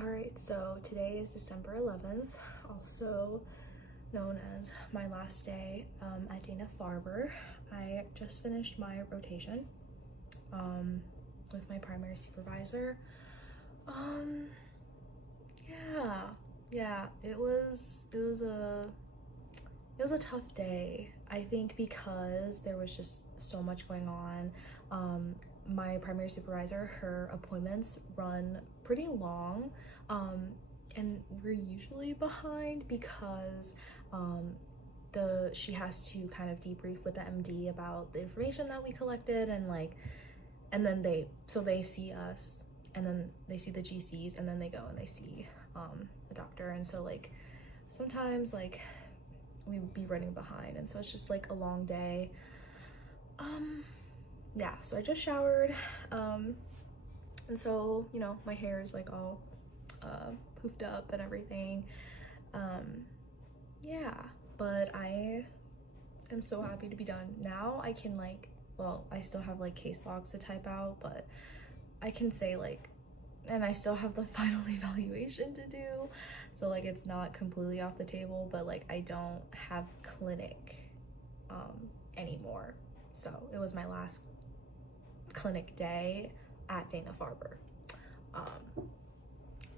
Alright, so today is December 11th, also known as my last day at Dana-Farber. I just finished my rotation with my primary supervisor. Yeah, it was a tough day, I think, because there was just so much going on. My primary supervisor, her appointments run pretty long, and we're usually behind because she has to kind of debrief with the MD about the information that we collected, and then they see us, and then they see the GCs, and then they go and they see the doctor. And so like sometimes like we would be running behind, and so it's just like a long day. Yeah, so I just showered, and so, you know, my hair is like all poofed up and everything. Yeah, but I am so happy to be done. Now I can I still have like case logs to type out, but I can say and I still have the final evaluation to do, so like it's not completely off the table, but like I don't have clinic anymore. So it was my last clinic day at Dana-Farber.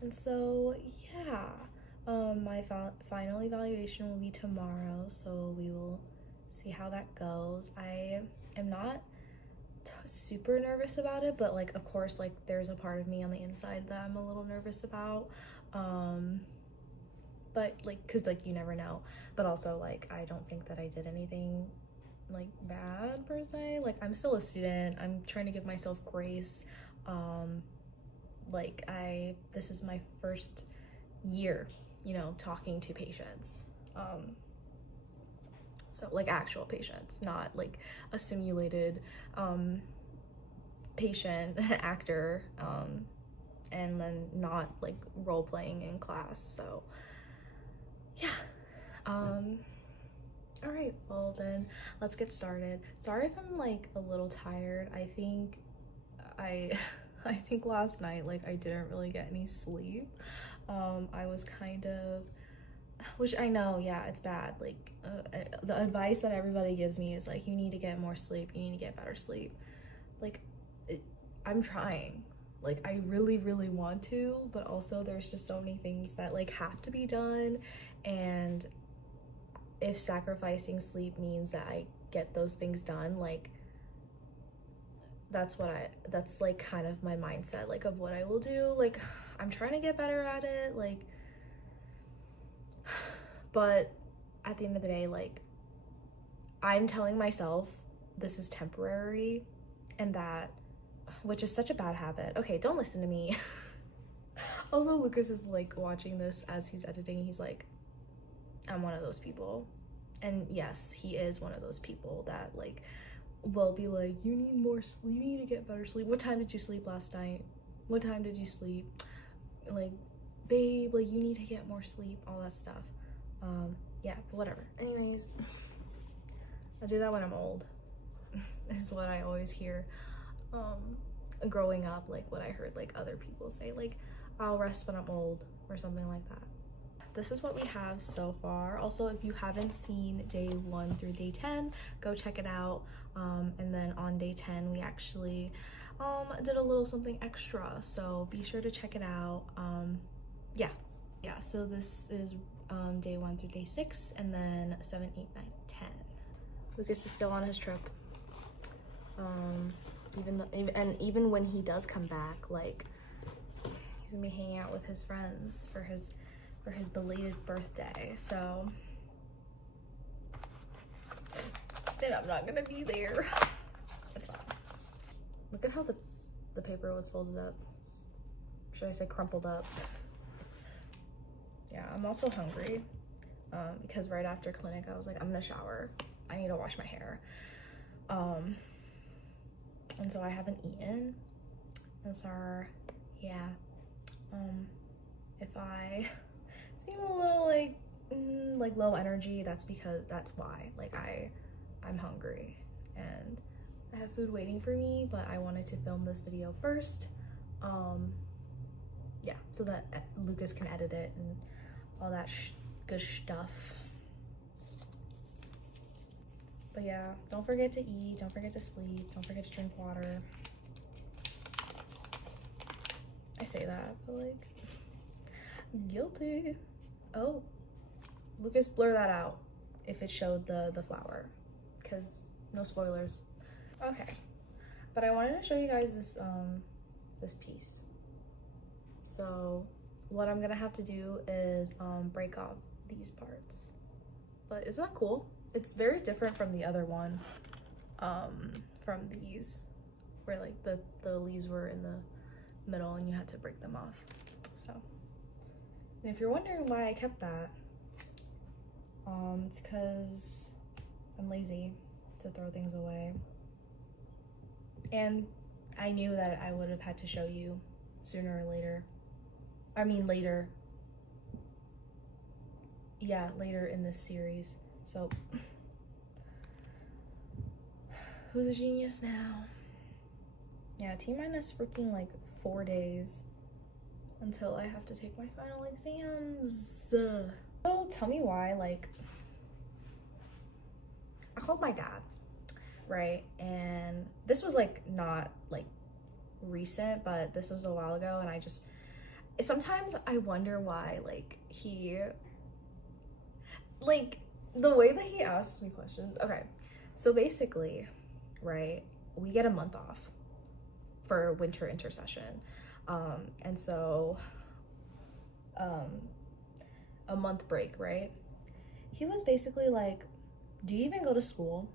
And so yeah, my final evaluation will be tomorrow, so we will see how that goes. I am not super nervous about it, but like of course like there's a part of me on the inside that I'm a little nervous about, but like because like you never know, but also like I don't think that I did anything like bad per se. Like I'm still a student, I'm trying to give myself grace. This is my first year, you know, talking to patients, so like actual patients, not like a simulated patient actor, and then not like role playing in class. So yeah, all right, well then let's get started. Sorry if I'm like a little tired. I think I think last night like I didn't really get any sleep. I was kind of, which I know, yeah, it's bad. Like the advice that everybody gives me is like, you need to get more sleep, you need to get better sleep. Like I'm trying, like I really want to, but also there's just so many things that like have to be done, and if sacrificing sleep means that I get those things done, like that's like kind of my mindset, like of what I will do. Like I'm trying to get better at it, like, but at the end of the day, like I'm telling myself this is temporary, and that, which is such a bad habit. Okay, don't listen to me. Also, Lucas is like watching this as he's editing. He's like, I'm one of those people. And yes, he is one of those people that like will be like, you need more sleep, you need to get better sleep. What time did you sleep last night? What time did you sleep? Like, babe, like you need to get more sleep, all that stuff. Yeah, but whatever. Anyways, I'll do that when I'm old, is what I always hear. Growing up, like what I heard like other people say, like I'll rest when I'm old or something like that. This is what we have so far. Also, if you haven't seen day 1 through day 10, go check it out. And then on day 10 we actually did a little something extra, so be sure to check it out. Yeah, so this is day 1 through day 6, and then 7, 8, 9, 10. Lucas is still on his trip. Even when he does come back, like he's gonna be hanging out with his friends for his belated birthday. So then I'm not gonna be there. It's fine. Look at how the paper was folded up. Should I say crumpled up? Yeah, I'm also hungry, because right after clinic I was like, I'm gonna shower, I need to wash my hair, and so I haven't eaten. And so yeah, if I seem a little like low energy, that's why, like I'm hungry and I have food waiting for me, but I wanted to film this video first. Yeah. so that Lucas can edit it and all that good stuff. But yeah, don't forget to eat, don't forget to sleep, don't forget to drink water. I say that, but like, guilty. Oh, Lucas, blur that out if it showed the flower, because no spoilers. Okay, but I wanted to show you guys this this piece. So what I'm gonna have to do is break off these parts. But isn't that cool? It's very different from the other one, from these, where like the leaves were in the middle and you had to break them off. So, and if you're wondering why I kept that, it's because I'm lazy to throw things away. And I knew that I would have had to show you sooner or later. I mean later. Yeah, later in this series. So, who's a genius now? Yeah, T-minus freaking like 4 days until I have to take my final exams. So tell me why, like, I called my dad, right? And this was like not like recent, but this was a while ago, and I just, sometimes I wonder why, like, he, like, the way that he asks me questions. Okay, so basically, right, we get a month off for winter intersession, and so a month break, right? He was basically like, do you even go to school?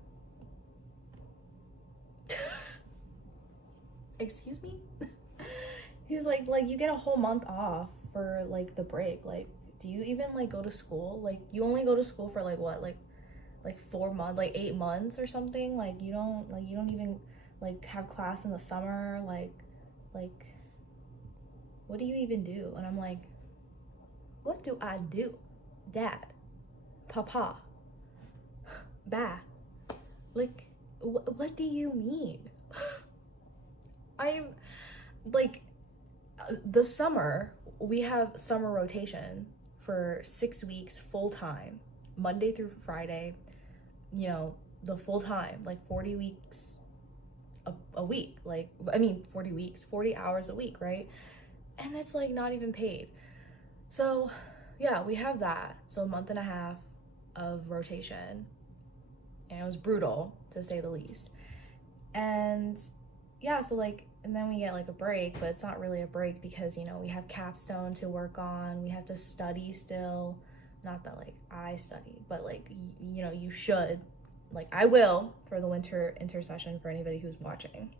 Excuse me? He was like you get a whole month off for like the break, like, do you even like go to school? Like, you only go to school for like what, like 4 months, like 8 months or something? Like, you don't even like have class in the summer, like what do you even do? And I'm like, what do I do? Dad, papa, bah, like, what do you mean? I'm like, the summer, we have summer rotation for 6 weeks full time, Monday through Friday, you know, the full time, like 40 weeks a week, like, I mean 40 weeks, 40 hours a week, right? And it's like not even paid. So yeah, we have that. So a month and a half of rotation, and it was brutal to say the least. And yeah, so like, and then we get like a break, but it's not really a break because, you know, we have capstone to work on, we have to study still. Not that like I study, but like, you know, you should, like, I will for the winter intersession, for anybody who's watching.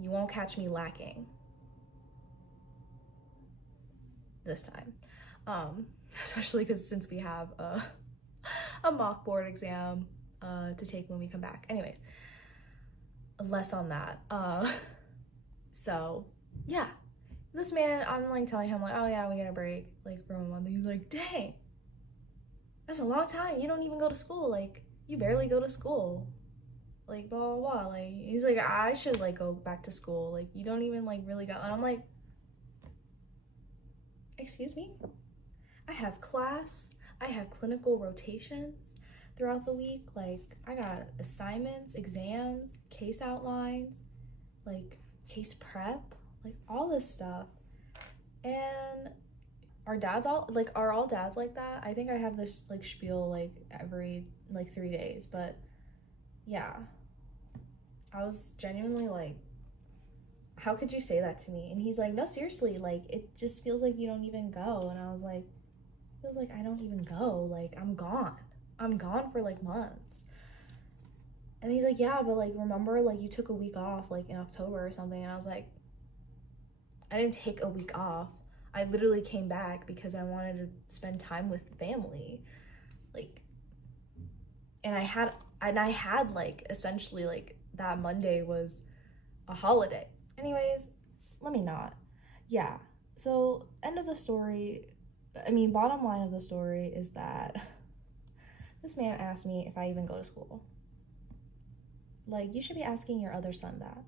You won't catch me lacking this time, especially because since we have a mock board exam to take when we come back. Anyways, less on that. So yeah, this man, I'm like telling him like, oh yeah, we get a break like for a month. And he's like, dang, that's a long time. You don't even go to school. Like, you barely go to school. Like, blah, blah, blah. Like, he's like, I should like go back to school. Like, you don't even like really go. And I'm like, excuse me? I have class. I have clinical rotations throughout the week. Like, I got assignments, exams, case outlines, like case prep, like all this stuff. And our dads are all dads like that? I think I have this like spiel like every like 3 days, but yeah, I was genuinely like, how could you say that to me? And he's like, no, seriously, like, it just feels like you don't even go. And I was like, feels like I don't even go. Like, I'm gone for like months. And he's like, yeah, but like, remember, like, you took a week off like in October or something. And I was like, I didn't take a week off. I literally came back because I wanted to spend time with family. Like, and I had like essentially like that Monday was a holiday. Anyways, let me not. Yeah, so end of the story, I mean, bottom line of the story is that this man asked me if I even go to school. Like, you should be asking your other son that.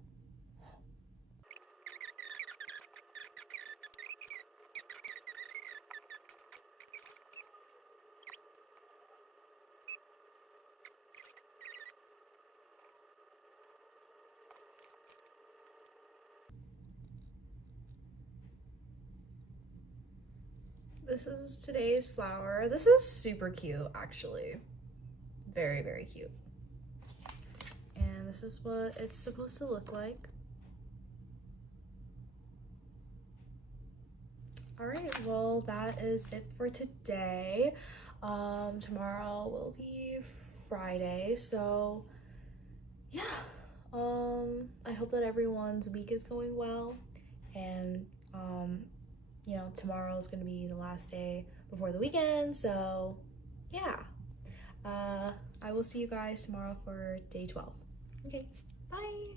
this is today's flower. This is super cute, actually. Very, very cute. And this is what it's supposed to look like. All right, well, that is it for today. Tomorrow will be Friday, so yeah. I hope that everyone's week is going well, and you know, tomorrow is gonna be the last day before the weekend, so yeah. I will see you guys tomorrow for day 12. Okay, bye.